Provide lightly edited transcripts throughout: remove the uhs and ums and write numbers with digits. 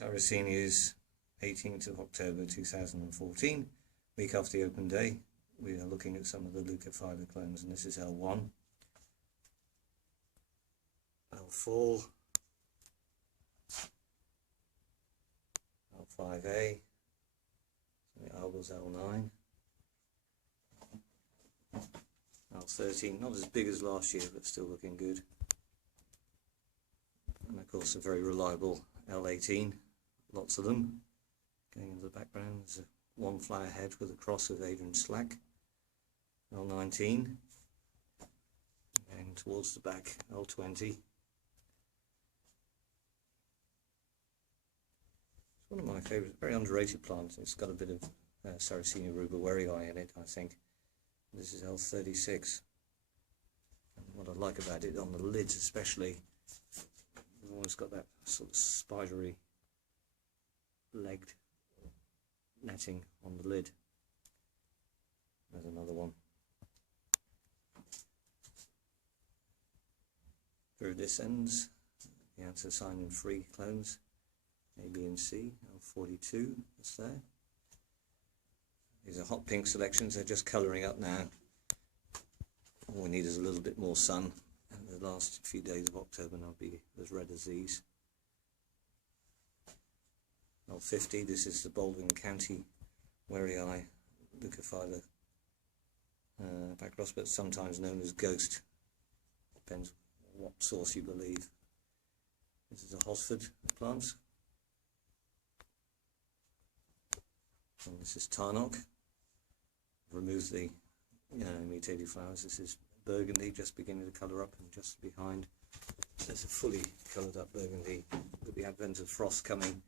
Sarracenias, 18th of October 2014, week after the open day. We are looking at some of the leucophylla clones, and this is L1, L4, L5A, the alba's L9, L13, not as big as last year but still looking good, and of course a very reliable L18, lots of them. Going into the background, there's one flower head with a cross of Adrian Slack, L19, and towards the back, L20. It's one of my favourite, very underrated plants. It's got a bit of Sarracenia ruberii in it, I think. This is L36. And what I like about it, on the lids especially, it's always got that sort of spidery legged netting on the lid. There's another one. Through this ends, the anthracene free clones, A, B and C, L42, that's there. These are hot pink selections, they're just colouring up now. All we need is a little bit more sun, and the last few days of October and I'll be as red as these. L50, this is the Baldwin County Werii leucophylla backcross, but sometimes known as ghost. Depends what source you believe. This is a Hosford plant. And this is Tarnock. Removed the mutated flowers. This is burgundy, just beginning to colour up, and just behind there's a fully coloured up burgundy. With the advent of frost coming,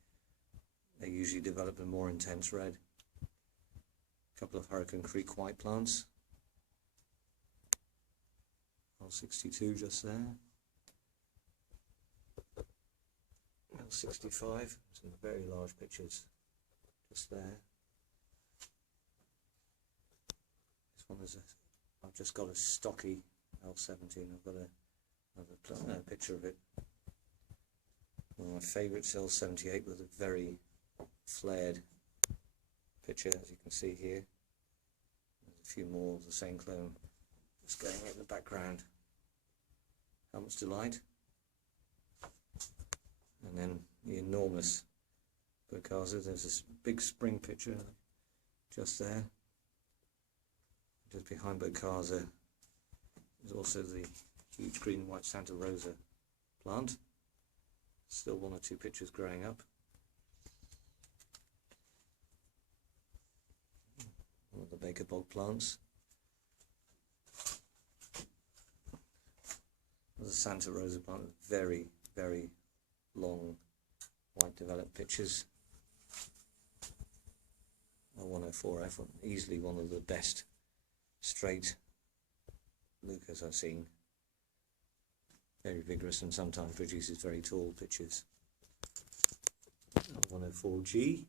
they usually develop a more intense red. A couple of Hurricane Creek white plants. L62 just there. L65, some very large pictures just there. This one is I've just got a stocky L17. I've got another picture of it. One of my favourites, L78, with a very flared picture, as you can see here. There's a few more of the same clone just going in the background. Helmut's Delight. And then the enormous Burkhardt. There's this big spring picture just there. Just behind Burkhardt is also the huge green and white Santa Rosa plant. Still one or two pictures growing up. One of the Baker Bog plants. There's a Santa Rosa plant with very, very long white developed pictures. A 104F, easily one of the best straight leucas I've seen. Very vigorous and sometimes produces very tall pictures. 104G.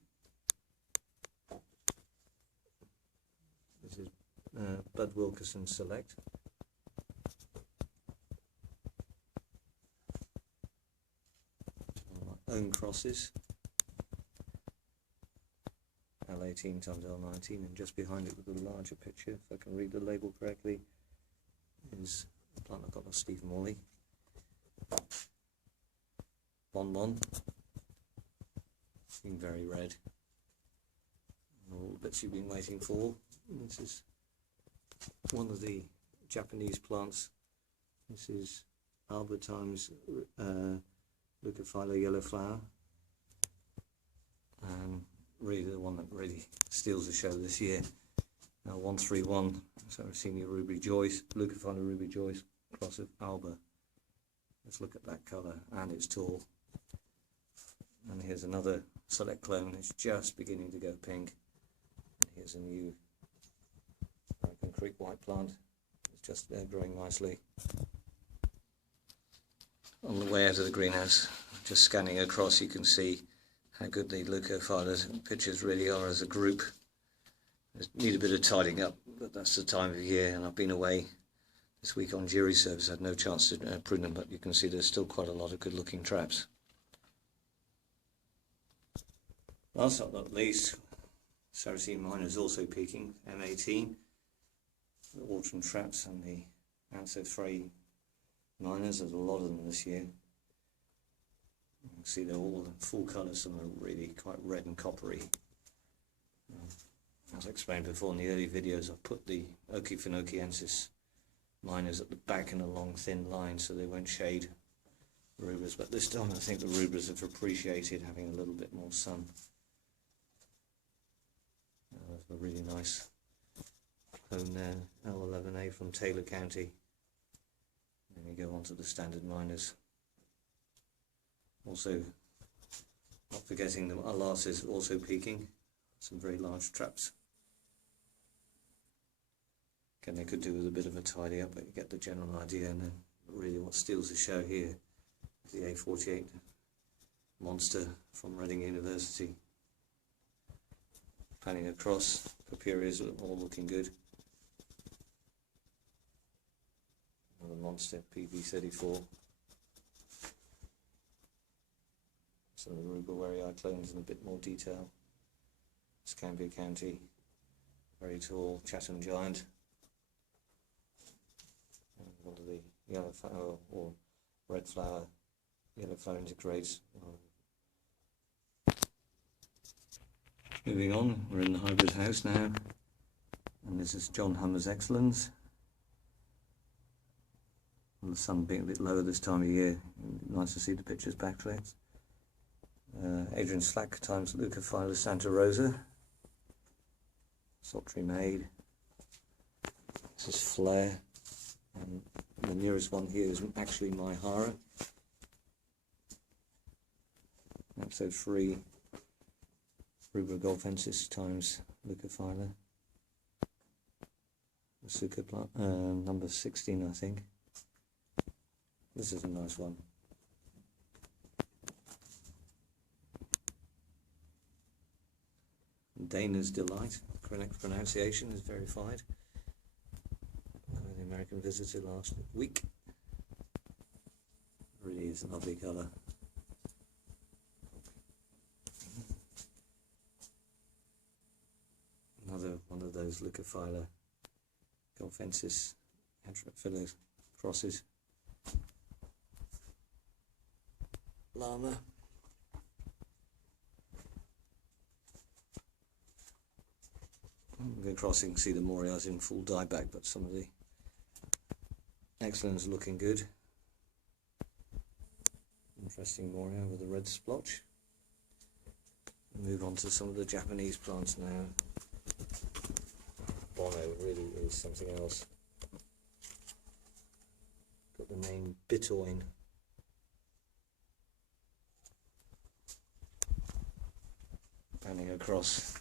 This is Bud Wilkerson Select. Own crosses. L18 times L19, and just behind it with a larger picture, if I can read the label correctly, is a plant I got off Stephen Morley. Bonbon, being very red. All the bits you've been waiting for. And this is one of the Japanese plants. This is Alba times leucophylla yellow flower. Really the one that really steals the show this year. Now 131 Sarracenia ruby Joyce, leucophylla ruby Joyce, cross of Alba. Let's look at that colour, and it's tall. And here's another select clone. It's just beginning to go pink. And here's a new Hurricane Creek white plant. It's just there growing nicely. On the way out of the greenhouse, just scanning across, you can see how good the leucophylla pictures really are as a group. They need a bit of tidying up, but that's the time of year, and I've been away this week on jury service. I had no chance to prune them, but you can see there's still quite a lot of good looking traps. Last but not least, Sarracenia minor is also peaking, M18. The autumn traps and the Anso-Frey minors, there's a lot of them this year. You can see they're all full colour, some are really quite red and coppery. As I explained before in the early videos, I've put the Ocyphenochiensis minors at the back in a long thin line so they won't shade the rubras, but this time I think the rubras have appreciated having a little bit more sun. A really nice clone there, L11A from Taylor County. Then we go on to the standard minors. Also, not forgetting the alata is also peaking, some very large traps. Again, they could do with a bit of a tidy up, but you get the general idea. And then really what steals the show here is the A48 monster from Reading University. Panning across, Purpureas are all looking good. Another monster, PV34. Some of the Ruberii clones in a bit more detail. Escambia County, very tall Chatham Giant. And one of the yellow flower or red flower, yellow flower integrates. Moving on, we're in the hybrid house now, and this is John Hummer's Excellence. And the sun being a bit lower this time of year, nice to see the pictures backlit. Adrian Slack times leucophylla Santa Rosa, Sultry Maid. This is Flare, and the nearest one here is actually Myhara. Episode 3. Rubra golfensis times leucophylla. The succa plant, number 16 I think. This is a nice one. Dana's Delight, correct pronunciation is verified by the American visitor last week. Really is a lovely colour. Another one of those leucophylla golfensis anthrophylla crosses. Llama. We're crossing, see the Morias in full dieback, but some of the Excellence looking good. Interesting Moria with a red splotch. Move on to some of the Japanese plants now. Bono really is something else. Got the name Bitoin. Panning across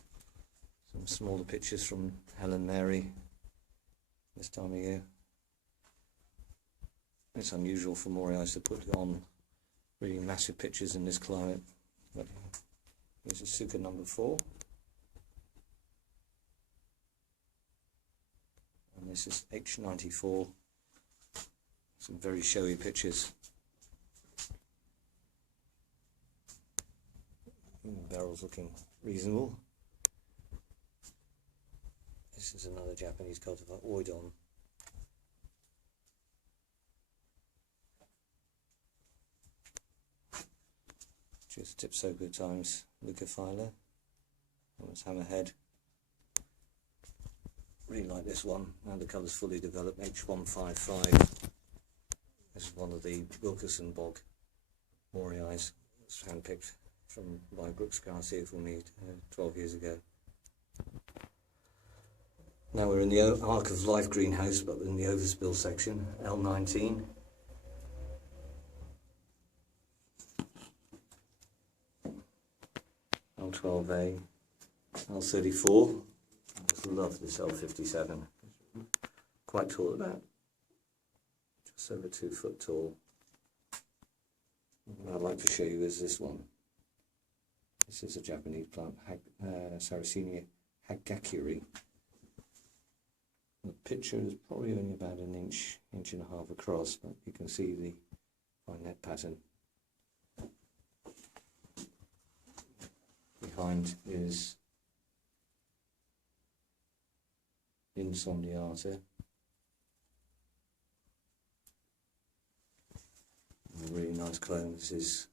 some smaller pictures from Helen Mary this time of year. It's unusual for Morias to put on really massive pictures in this climate, but this is Succa number 4. And this is H94. Some very showy pictures. Barrel's looking reasonable. This is another Japanese cultivar, Oidon. Just Tipsoka times leucophylla. That was Hammerhead. Really like this one. Now the colour's fully developed, H155. This is one of the Wilkerson Bog Moriais. It's handpicked by Brooks Garcia for me 12 years ago. Now we're in the Arc of Life greenhouse, but in the overspill section, L19. L12A, L34. I just love this L57. Quite tall, about just over 2 foot tall. What I'd like to show you is this one. This is a Japanese plant, Sarracenia Hagakuri. The picture is probably only about an inch and a half across, but you can see the fine net pattern. kind is Insomniata. A really nice clone. This is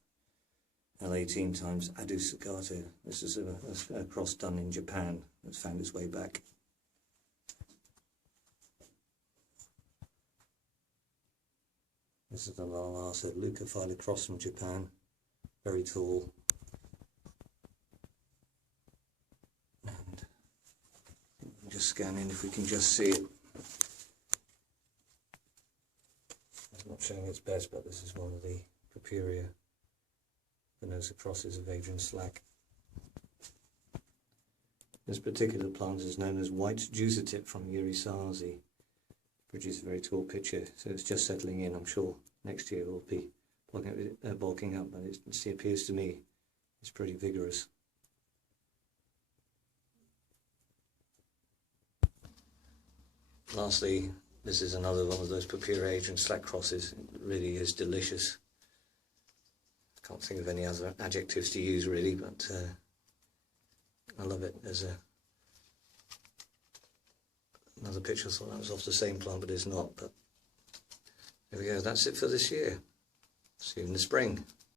L18 times Adusugata. This is a cross done in Japan that's found its way back. This is the alata leucophylla cross from Japan. Very tall. And just scan in if we can just see it. It's not showing its best, but this is one of the Purpurea venosa crosses of Adrian Slack. This particular plant is known as white juicetip from Urisazi. Produces a very tall picture, so it's just settling in. I'm sure next year it will be bulking up, but it appears to me it's pretty vigorous. Lastly, this is another one of those Purpurea Adrian Slack crosses. It really is delicious. I can't think of any other adjectives to use really, but I love it. There's another picture. I thought that was off the same plant, but it's not. But there we go. That's it for this year. See you in the spring.